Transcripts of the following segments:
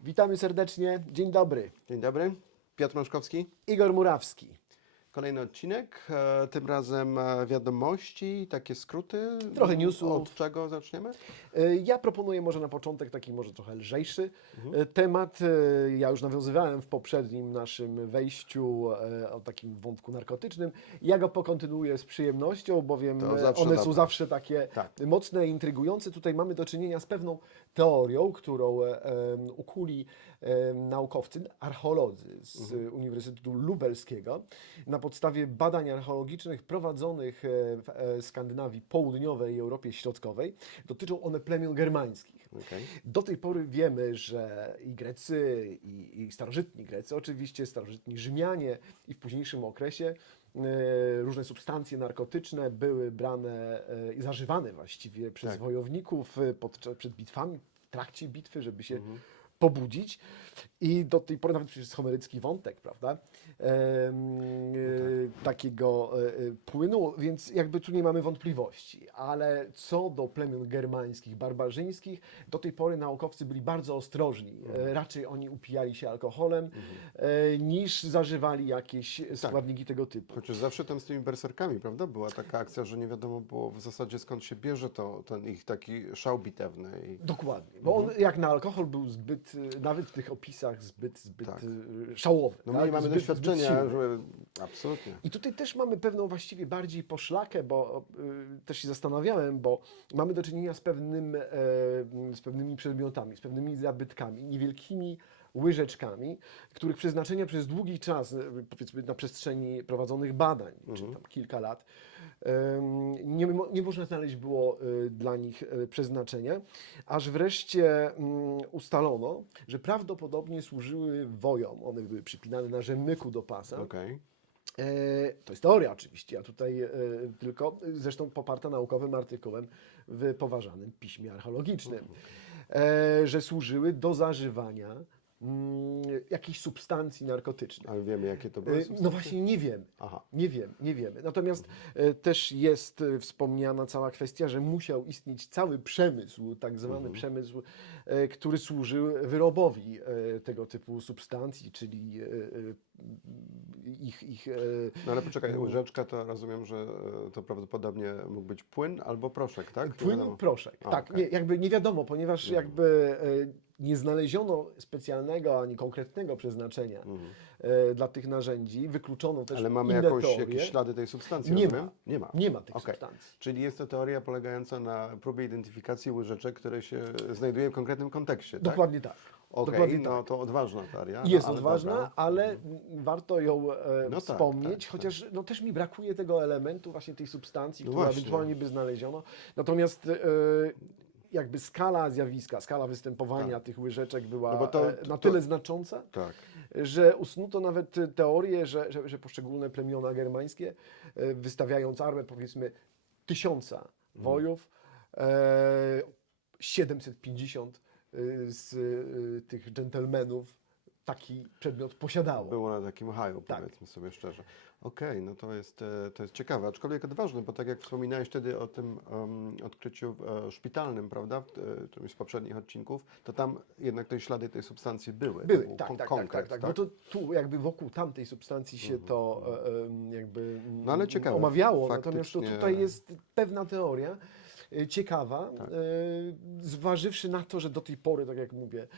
Witamy serdecznie. Dzień dobry. Dzień dobry, Piotr Maszkowski. Igor Murawski. Kolejny odcinek, tym razem wiadomości, takie skróty. Trochę newsów. Od czego zaczniemy? Ja proponuję może na początek taki może trochę lżejszy temat. Ja już nawiązywałem w poprzednim naszym wejściu o takim wątku narkotycznym. Ja go pokontynuuję z przyjemnością, bowiem To zawsze one są dobre. zawsze takie Tak. mocne i intrygujące. Tutaj mamy do czynienia z pewną teorią, którą ukuli naukowcy, archeolodzy z Uniwersytetu Lubelskiego na podstawie badań archeologicznych prowadzonych w Skandynawii Południowej i Europie Środkowej. Dotyczą one plemion germańskich. Okay. Do tej pory wiemy, że i Grecy, i starożytni Grecy, oczywiście starożytni Rzymianie i w późniejszym okresie różne substancje narkotyczne były brane i zażywane właściwie przez Tak. wojowników przed bitwami, w trakcie bitwy, żeby się pobudzić. I do tej pory nawet przecież jest homerycki wątek, prawda? Takiego płynu, więc jakby tu nie mamy wątpliwości. Ale co do plemion germańskich, barbarzyńskich, do tej pory naukowcy byli bardzo ostrożni. Raczej oni upijali się alkoholem, niż zażywali jakieś składniki tego typu. Chociaż zawsze tam z tymi berserkami, prawda, była taka akcja, że nie wiadomo było w zasadzie skąd się bierze ten ich taki szał bitewny. Dokładnie, bo on jak na alkohol był zbyt, nawet w tych opisach, zbyt Tak. szałowy. No tak? my nie mamy Zbyt doświadczenia, silny. że absolutnie. I tutaj też mamy pewną właściwie bardziej poszlakę, bo też się zastanawiałem, bo mamy do czynienia z pewnymi przedmiotami, z pewnymi zabytkami, niewielkimi łyżeczkami, których przeznaczenia przez długi czas, powiedzmy na przestrzeni prowadzonych badań, czy tam kilka lat, nie można znaleźć było dla nich przeznaczenia, aż wreszcie ustalono, że prawdopodobnie służyły wojom. One były przypinane na rzemyku do pasa. Okej. To jest teoria oczywiście, a tutaj tylko, zresztą poparta naukowym artykułem w poważanym piśmie archeologicznym, że służyły do zażywania jakiejś substancji narkotycznej. Ale wiemy, jakie to były No substancje? właśnie nie wiemy. Aha. Nie wiemy. Natomiast też jest wspomniana cała kwestia, że musiał istnieć cały przemysł, tak zwany przemysł, który służył wyrobowi tego typu substancji, czyli ich No ale poczekaj, łyżeczka to rozumiem, że to prawdopodobnie mógł być płyn albo proszek, tak? Nie płyn, wiadomo. proszek. A, Tak, okej. jakby nie wiadomo, ponieważ jakby nie znaleziono specjalnego ani konkretnego przeznaczenia dla tych narzędzi. Wykluczono też Ale mamy inne jakieś teorie. ślady tej substancji, Nie rozumiem? ma. Nie ma. Nie ma tych Okej. substancji. Czyli jest to teoria polegająca na próbie identyfikacji łyżeczek, które się znajduje w konkretnym kontekście, tak? Dokładnie tak. Okej, Dokładnie no tak. to odważna teoria. Jest ale odważna, dobra. ale warto ją No tak, wspomnieć, tak, chociaż no, też mi brakuje tego elementu, właśnie tej substancji, No która właśnie. ewentualnie by znaleziono. Natomiast jakby skala zjawiska, skala występowania tych łyżeczek była No bo na tyle znacząca, Tak. że usnuto nawet teorię, że poszczególne plemiona germańskie, wystawiając armę powiedzmy 1000 wojów, 750 z tych dżentelmenów taki przedmiot posiadało. Było na takim haju, Tak. powiedzmy sobie szczerze. Okej, no to jest ciekawe, aczkolwiek odważne, bo tak jak wspominałeś wtedy o tym odkryciu szpitalnym, prawda, w którymś z poprzednich odcinków, to tam jednak te ślady tej substancji były. To Były, był tak. konkret, Bo to tu jakby wokół tamtej substancji się to jakby No ale ciekawe, omawiało, natomiast to faktycznie. tutaj jest pewna teoria ciekawa, Tak. zważywszy na to, że do tej pory, tak jak mówię,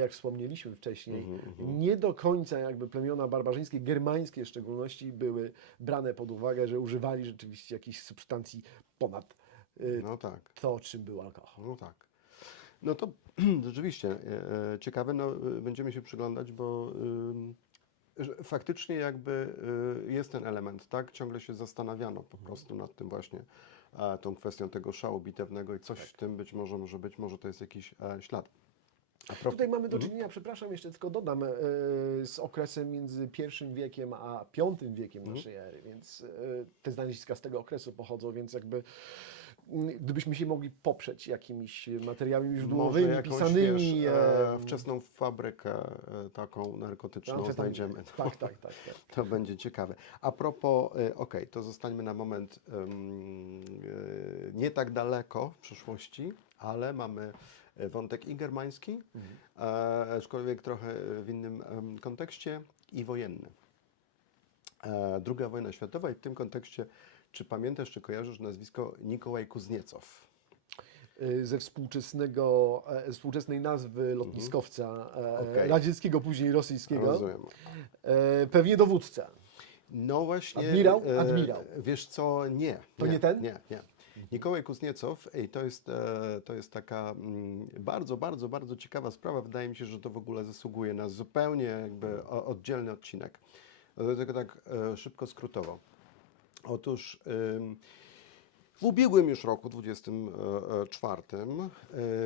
jak wspomnieliśmy wcześniej, nie do końca jakby plemiona barbarzyńskie, germańskie w szczególności, były brane pod uwagę, że używali rzeczywiście jakichś substancji ponad No tak. to, czym był alkohol. No tak. No to rzeczywiście ciekawe, no będziemy się przyglądać, bo że faktycznie jakby jest ten element, tak? Ciągle się zastanawiano po prostu nad tym właśnie, tą kwestią tego szału bitewnego i coś w tym może być, może to jest jakiś ślad. A propos, Tutaj mamy do czynienia, przepraszam, jeszcze tylko dodam, z okresem między I wiekiem a V wiekiem naszej ery, więc te znaleziska z tego okresu pochodzą, więc jakby gdybyśmy się mogli poprzeć jakimiś materiałami źródłowymi, może jakąś, pisanymi. wiesz, wczesną fabrykę taką narkotyczną amfetaminy. znajdziemy. Tak. To będzie ciekawe. A propos, okej, to zostańmy na moment nie tak daleko w przyszłości, ale mamy wątek ingermański, aczkolwiek trochę w innym kontekście i wojenny. II wojna światowa i w tym kontekście, czy pamiętasz, czy kojarzysz nazwisko Nikołaj Kuzniecow? Ze współczesnej nazwy lotniskowca Okej. radzieckiego, później rosyjskiego. Rozumiem. Pewnie dowódca. No właśnie. Admirał? Admirał. Wiesz co, nie. To nie ten? Nie. Nikołaj Kuzniecow, to jest taka bardzo, bardzo, bardzo ciekawa sprawa. Wydaje mi się, że to w ogóle zasługuje na zupełnie jakby oddzielny odcinek. Dlatego tak szybko skrótowo. Otóż w ubiegłym już roku 24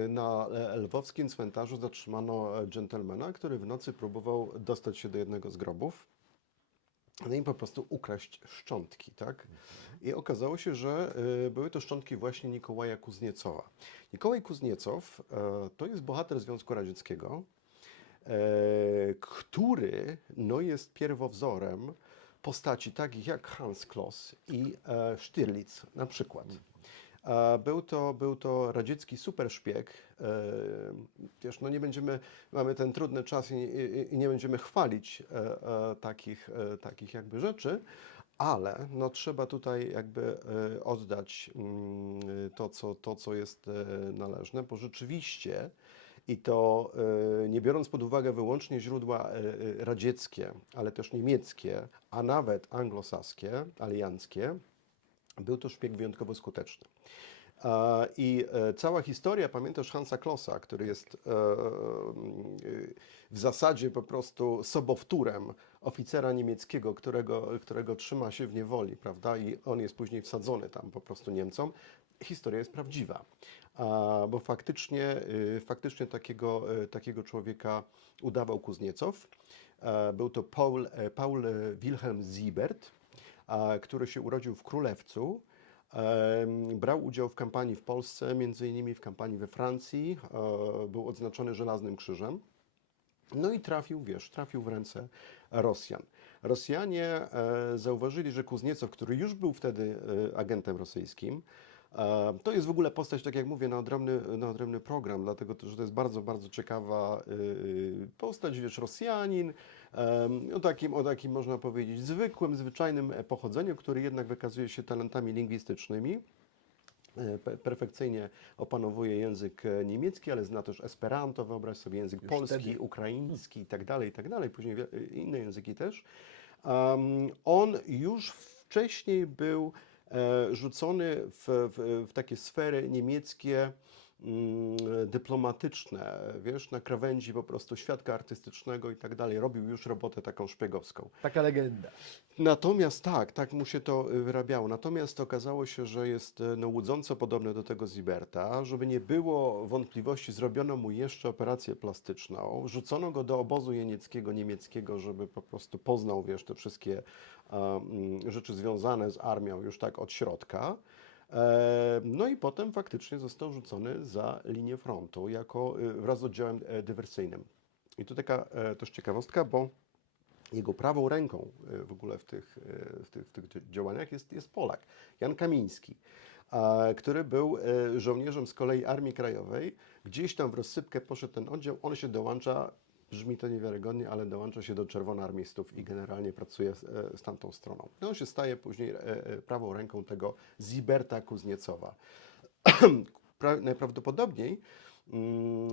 na lwowskim cmentarzu zatrzymano dżentelmena, który w nocy próbował dostać się do jednego z grobów. No i po prostu ukraść szczątki, tak? I okazało się, że były to szczątki właśnie Nikołaja Kuzniecowa. Nikołaj Kuzniecow to jest bohater Związku Radzieckiego, który no, jest pierwowzorem postaci takich jak Hans Kloss i Stirlitz na przykład. Był to radziecki superszpieg. Wiesz, no nie będziemy, mamy ten trudny czas i nie będziemy chwalić takich jakby rzeczy, ale no trzeba tutaj jakby oddać to, co jest należne, bo rzeczywiście i to nie biorąc pod uwagę wyłącznie źródła radzieckie, ale też niemieckie, a nawet anglosaskie, alianckie, był to szpieg wyjątkowo skuteczny. I cała historia, pamiętasz Hansa Klossa, który jest w zasadzie po prostu sobowtórem oficera niemieckiego, którego trzyma się w niewoli, prawda? I on jest później wsadzony tam po prostu Niemcom. Historia jest prawdziwa, bo faktycznie takiego człowieka udawał Kuzniecow. Był to Paul Wilhelm Siebert, który się urodził w Królewcu. Brał udział w kampanii w Polsce, między innymi w kampanii we Francji. Był odznaczony Żelaznym Krzyżem. No i trafił w ręce Rosjan. Rosjanie zauważyli, że Kuzniecow, który już był wtedy agentem rosyjskim, to jest w ogóle postać, tak jak mówię, na odrębny program, dlatego że to jest bardzo, bardzo ciekawa postać, wiesz, Rosjanin, o takim można powiedzieć zwyczajnym pochodzeniu, który jednak wykazuje się talentami lingwistycznymi. Perfekcyjnie opanowuje język niemiecki, ale zna też Esperanto, wyobraź sobie język Już polski, wtedy. ukraiński i tak dalej, później inne języki też. On już wcześniej był rzucony w takie sfery niemieckie dyplomatyczne, wiesz, na krawędzi po prostu świadka artystycznego i tak dalej. Robił już robotę taką szpiegowską. Taka legenda. Natomiast tak mu się to wyrabiało. Natomiast okazało się, że jest no, łudząco podobny do tego Sieberta. Żeby nie było wątpliwości, zrobiono mu jeszcze operację plastyczną. Rzucono go do obozu jenieckiego, niemieckiego, żeby po prostu poznał, wiesz, te wszystkie rzeczy związane z armią już tak od środka. No i potem faktycznie został rzucony za linię frontu wraz z oddziałem dywersyjnym. I tu taka też ciekawostka, bo jego prawą ręką w ogóle w tych działaniach jest Polak, Jan Kamiński, który był żołnierzem z kolei Armii Krajowej. Gdzieś tam w rozsypkę poszedł ten oddział, on się dołącza, brzmi to niewiarygodnie, ale dołącza się do czerwonoarmistów i generalnie pracuje z tamtą stroną. No on się staje później prawą ręką tego Sieberta Kuzniecowa. Najprawdopodobniej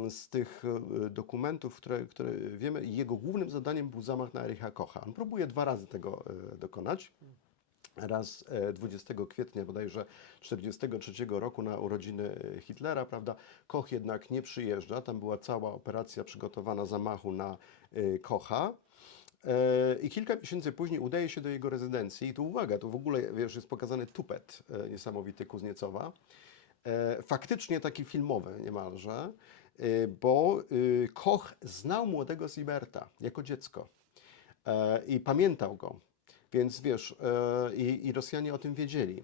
z tych dokumentów, które wiemy, jego głównym zadaniem był zamach na Ericha Kocha. On próbuje 2 razy tego dokonać. Raz 20 kwietnia bodajże 1943 roku na urodziny Hitlera, prawda? Koch jednak nie przyjeżdża. Tam była cała operacja przygotowana zamachu na Kocha. I kilka miesięcy później udaje się do jego rezydencji. I tu uwaga, tu w ogóle, wiesz, jest pokazany tupet niesamowity Kuzniecowa. Faktycznie taki filmowy niemalże, bo Koch znał młodego Sieberta jako dziecko i pamiętał go, więc wiesz, i Rosjanie o tym wiedzieli.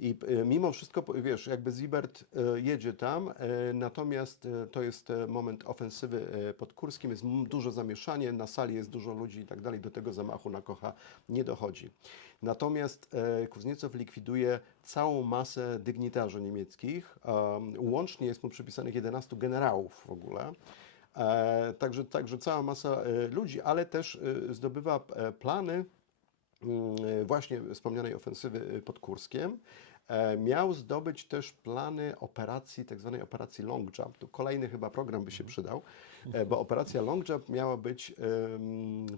I mimo wszystko, wiesz, jakby Zibert jedzie tam, natomiast to jest moment ofensywy pod Kurskiem, jest duże zamieszanie, na sali jest dużo ludzi i tak dalej, do tego zamachu na Kocha nie dochodzi. Natomiast Kuzniecow likwiduje całą masę dygnitarzy niemieckich, łącznie jest mu przypisanych 11 generałów w ogóle. Także cała masa ludzi, ale też zdobywa plany właśnie wspomnianej ofensywy pod Kurskiem. Miał zdobyć też plany operacji, tak zwanej operacji Long Jump. Tu kolejny chyba program by się przydał, bo operacja Long Jump miała być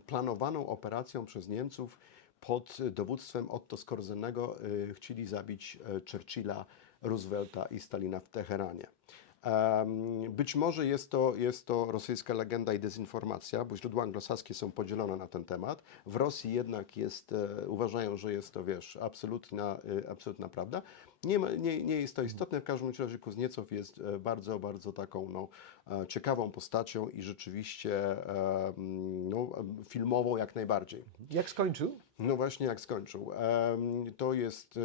planowaną operacją przez Niemców pod dowództwem Otto Skorzennego. Chcieli zabić Churchilla, Roosevelta i Stalina w Teheranie. Być może jest to rosyjska legenda i dezinformacja, bo źródła anglosaskie są podzielone na ten temat. W Rosji jednak uważają, że jest to, wiesz, absolutna prawda. Nie jest to istotne, w każdym razie Kuzniecow jest bardzo, bardzo taką ciekawą postacią i rzeczywiście filmową jak najbardziej. Jak skończył? No właśnie, jak skończył. To jest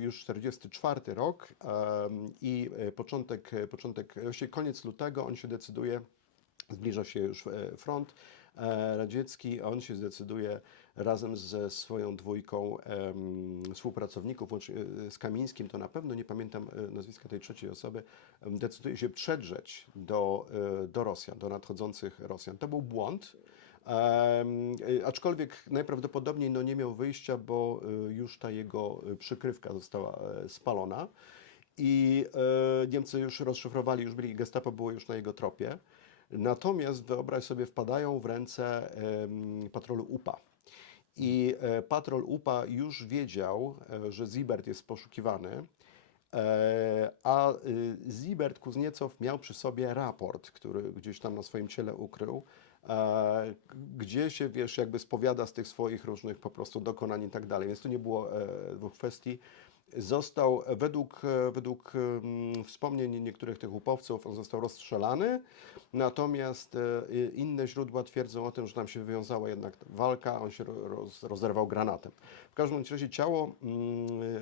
już 44 rok i właściwie koniec lutego on się decyduje, zbliża się już front radziecki, a on się zdecyduje razem ze swoją dwójką współpracowników, łącznie z Kamińskim, to na pewno, nie pamiętam nazwiska tej trzeciej osoby, decyduje się przedrzeć do Rosjan, do nadchodzących Rosjan. To był błąd. Aczkolwiek najprawdopodobniej nie miał wyjścia, bo już ta jego przykrywka została spalona i Niemcy już rozszyfrowali, Gestapo było już na jego tropie. Natomiast wyobraź sobie, wpadają w ręce patrolu UPA. I patrol UPA już wiedział, że Zibert jest poszukiwany, a Zibert Kuzniecow miał przy sobie raport, który gdzieś tam na swoim ciele ukrył, gdzie się, wiesz, jakby spowiada z tych swoich różnych po prostu dokonań i tak dalej. Więc tu nie było dwóch kwestii. Został, według wspomnień niektórych tych upowców, on został rozstrzelany, natomiast inne źródła twierdzą o tym, że tam się wywiązała jednak walka, on się rozerwał granatem. W każdym razie ciało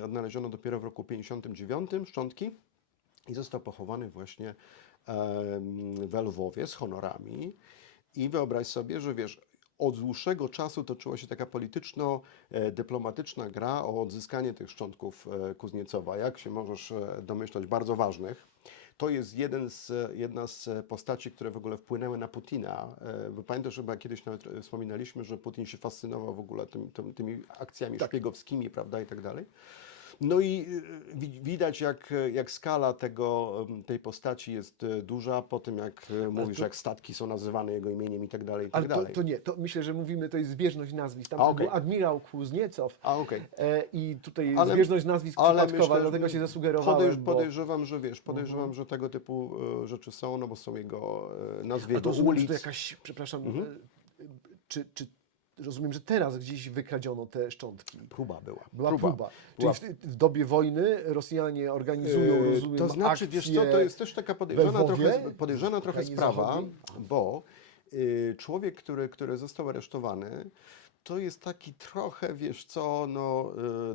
odnaleziono dopiero w roku 1959, szczątki, i został pochowany właśnie w Lwowie z honorami. I wyobraź sobie, że wiesz, od dłuższego czasu toczyła się taka polityczno-dyplomatyczna gra o odzyskanie tych szczątków Kuzniecowa, jak się możesz domyślać, bardzo ważnych. To jest jedna z postaci, które w ogóle wpłynęły na Putina. Bo pamiętasz, chyba kiedyś nawet wspominaliśmy, że Putin się fascynował w ogóle tymi akcjami szpiegowskimi, prawda, i tak dalej. No i widać, jak skala tej postaci jest duża, po tym jak mówisz, jak statki są nazywane jego imieniem i tak dalej, i tak Ale dalej. to nie, to myślę, że mówimy, to jest zbieżność nazwisk. Tam okej. był admirał Kuzniecow Okej. I tutaj Ale- zbieżność nazwisk ale przypadkowa, myślę, dlatego że się zasugerowałem. Podejrzewam, że wiesz, że tego typu rzeczy są, no bo są jego nazwy, A jego to rozumiem, że ulic. to jakaś, przepraszam, czy rozumiem, że teraz gdzieś wykradziono te szczątki? Próba była. Była próba. Była. Czyli w dobie wojny Rosjanie organizują, rozumiem, To znaczy, wiesz co, to jest też taka podejrzana Lwowie, trochę krainie sprawa, zachodniej. bo człowiek, który został aresztowany, to jest taki trochę, wiesz co,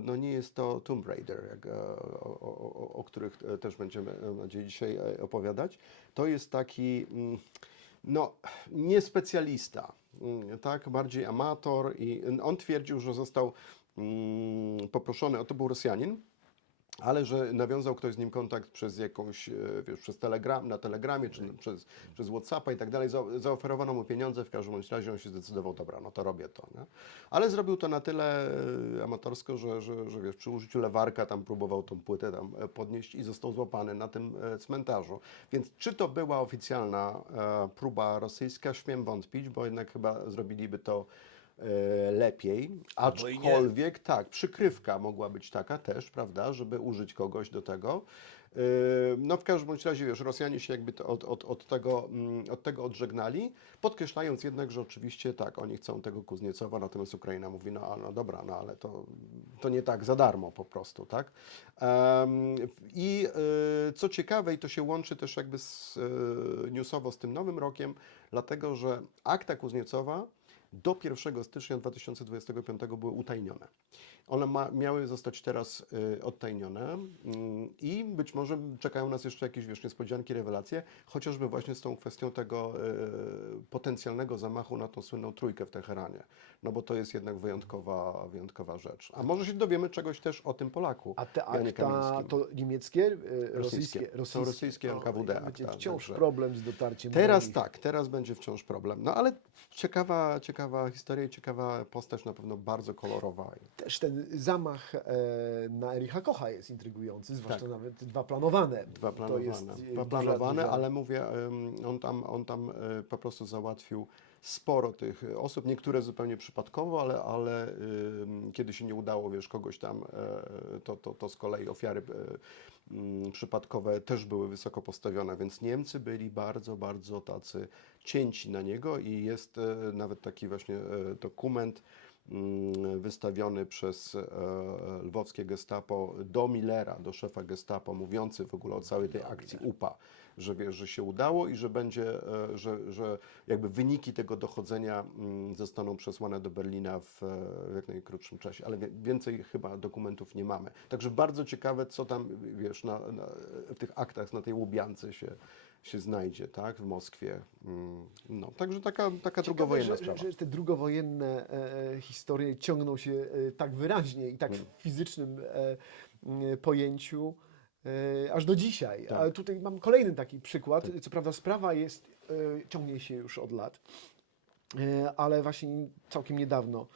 no nie jest to Tomb Raider, o których też będziemy, mam nadzieję, dzisiaj opowiadać. To jest taki, nie specjalista, tak, bardziej amator, i on twierdził, że został poproszony, to był Rosjanin, ale że nawiązał ktoś z nim kontakt przez jakąś, wiesz, przez na Telegramie, czy przez WhatsAppa i tak dalej, zaoferowano mu pieniądze, w każdym bądź razie on się zdecydował, dobra, no to robię to, nie? Ale zrobił to na tyle amatorsko, że wiesz, przy użyciu lewarka tam próbował tą płytę tam podnieść i został złapany na tym cmentarzu. Więc czy to była oficjalna próba rosyjska, śmiem wątpić, bo jednak chyba zrobiliby to lepiej, aczkolwiek tak, przykrywka mogła być taka też, prawda, żeby użyć kogoś do tego. No w każdym bądź razie, wiesz, Rosjanie się jakby od tego odżegnali, podkreślając jednak, że oczywiście tak, oni chcą tego Kuzniecowa, natomiast Ukraina mówi, no dobra, no ale to nie tak za darmo po prostu, tak? I co ciekawe, i to się łączy też jakby newsowo z tym Nowym Rokiem, dlatego, że akta Kuzniecowa do 1 stycznia 2025 były utajnione. One miały zostać teraz odtajnione i być może czekają nas jeszcze jakieś, wiesz, niespodzianki, rewelacje, chociażby właśnie z tą kwestią tego potencjalnego zamachu na tą słynną trójkę w Teheranie. No bo to jest jednak wyjątkowa rzecz. A może się dowiemy czegoś też o tym Polaku, A te Janie akta Kamińskim. to niemieckie, Rosyjskie. Są rosyjskie No, NKWD i będzie akta, wciąż także- problem z dotarciem do Teraz nich. tak, teraz będzie wciąż problem. No ale ciekawa historia i ciekawa postać, na pewno bardzo kolorowa. Też ten zamach na Ericha Kocha jest intrygujący, zwłaszcza Tak. nawet dwa planowane. Dwa To planowane, jest planowane, ale mówię, on tam po prostu załatwił sporo tych osób, niektóre zupełnie przypadkowo, ale kiedy się nie udało, wiesz, kogoś tam, to z kolei ofiary przypadkowe też były wysoko postawione, więc Niemcy byli bardzo tacy cięci na niego i jest nawet taki właśnie dokument wystawiony przez lwowskie gestapo do Millera, do szefa gestapo, mówiący w ogóle o całej tej akcji UPA, że wiesz, że się udało i że będzie, że jakby wyniki tego dochodzenia zostaną przesłane do Berlina w jak najkrótszym czasie, ale więcej chyba dokumentów nie mamy. Także bardzo ciekawe, co tam, wiesz, w tych aktach, na tej łubiance się znajdzie, tak, w Moskwie. No, także taka drugowojenna sprawa. Że te drugowojenne historie ciągną się tak wyraźnie i tak w fizycznym pojęciu aż do dzisiaj. Tak. Ale tutaj mam kolejny taki przykład. Co prawda sprawa jest, ciągnie się już od lat, ale właśnie całkiem niedawno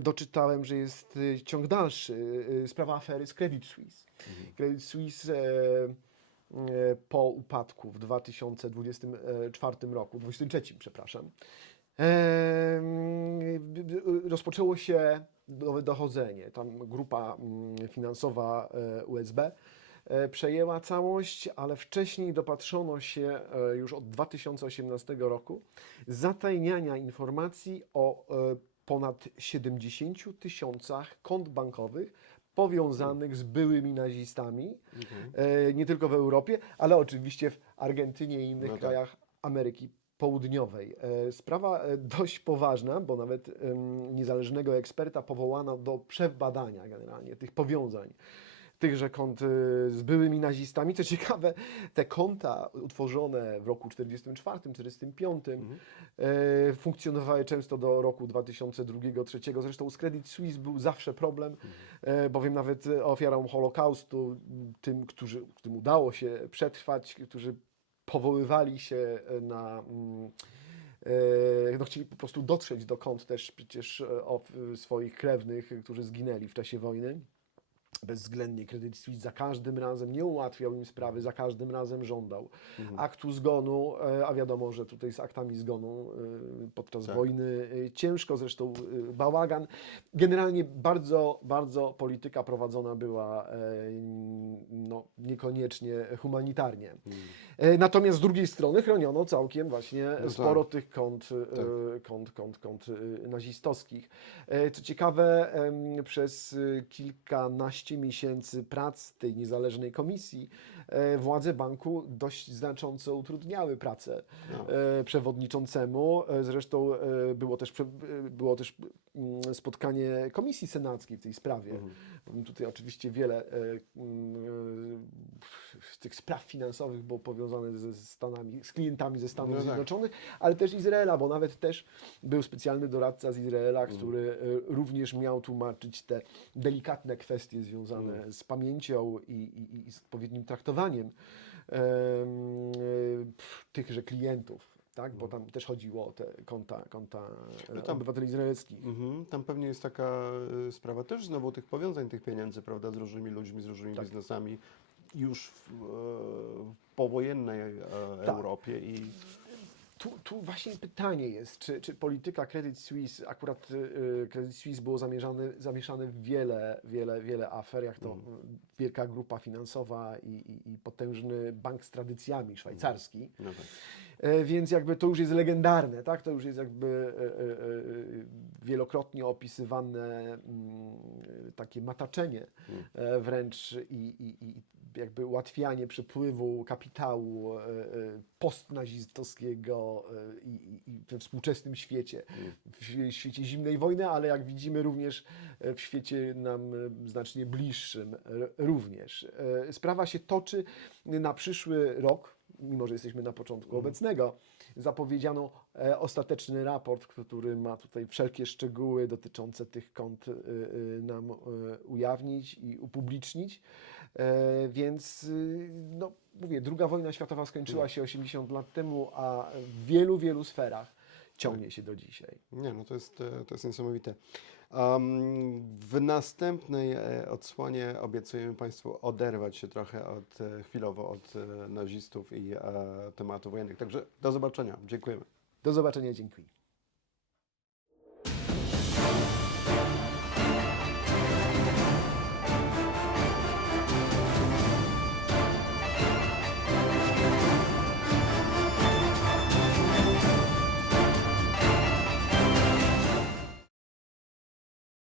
doczytałem, że jest ciąg dalszy. Sprawa afery z Credit Suisse. Credit Suisse po upadku w 2024 roku, 2023, przepraszam, rozpoczęło się nowe dochodzenie. Tam grupa finansowa USB przejęła całość, ale wcześniej dopatrzono się już od 2018 roku zatajniania informacji o ponad 70 000 kont bankowych powiązanych z byłymi nazistami, nie tylko w Europie, ale oczywiście w Argentynie i innych No tak. krajach Ameryki Południowej. Sprawa dość poważna, bo nawet niezależnego eksperta powołano do przebadania generalnie tych powiązań tychże kont z byłymi nazistami. Co ciekawe, te konta utworzone w roku 1944-1945 funkcjonowały często do roku 2002-2003. Zresztą z Credit Suisse był zawsze problem, bowiem nawet ofiarom Holokaustu, tym, którym udało się przetrwać, którzy powoływali się na no, chcieli po prostu dotrzeć do kont też przecież swoich krewnych, którzy zginęli w czasie wojny. Bezwzględnie Credit Suisse za każdym razem nie ułatwiał im sprawy, za każdym razem żądał aktu zgonu, a wiadomo, że tutaj z aktami zgonu podczas Tak. wojny ciężko, zresztą bałagan. Generalnie bardzo polityka prowadzona była no, niekoniecznie humanitarnie. Natomiast z drugiej strony chroniono całkiem właśnie No sporo tak. tych kont nazistowskich. Co ciekawe, przez kilkanaście miesięcy prac tej niezależnej komisji władze banku dość znacząco utrudniały pracę No. przewodniczącemu. Zresztą było też spotkanie komisji senackiej w tej sprawie. Tutaj oczywiście wiele tych spraw finansowych było powiązane ze Stanami, z klientami ze Stanów No tak. Zjednoczonych, ale też Izraela, bo nawet też był specjalny doradca z Izraela, który również miał tłumaczyć te delikatne kwestie związane z pamięcią i z odpowiednim traktowaniem tychże klientów. Tak? Bo tam też chodziło o te konta No tam- obywateli izraelskich. Tam pewnie jest taka sprawa też znowu tych powiązań tych pieniędzy, prawda, z różnymi ludźmi, z różnymi Tak. biznesami już w powojennej Tak. Europie i Tu właśnie pytanie jest, czy polityka Credit Suisse, akurat Credit Suisse było zamieszane w wiele afer, jak to wielka grupa finansowa i potężny bank z tradycjami szwajcarski. no tak. Więc jakby to już jest legendarne, tak? To już jest jakby wielokrotnie opisywane takie mataczenie wręcz i jakby ułatwianie przepływu kapitału postnazistowskiego i we współczesnym świecie, w świecie zimnej wojny, ale jak widzimy również w świecie nam znacznie bliższym również. Sprawa się toczy na przyszły rok, mimo że jesteśmy na początku obecnego. Zapowiedziano ostateczny raport, który ma tutaj wszelkie szczegóły dotyczące tych kont nam ujawnić i upublicznić. Więc no, mówię, II wojna światowa skończyła się 80 lat temu, a w wielu, wielu sferach ciągnie się do dzisiaj. Nie, no to jest niesamowite. W następnej odsłonie obiecujemy Państwu oderwać się trochę chwilowo od nazistów i tematów wojennych. Także do zobaczenia. Dziękujemy. Do zobaczenia, dziękuję.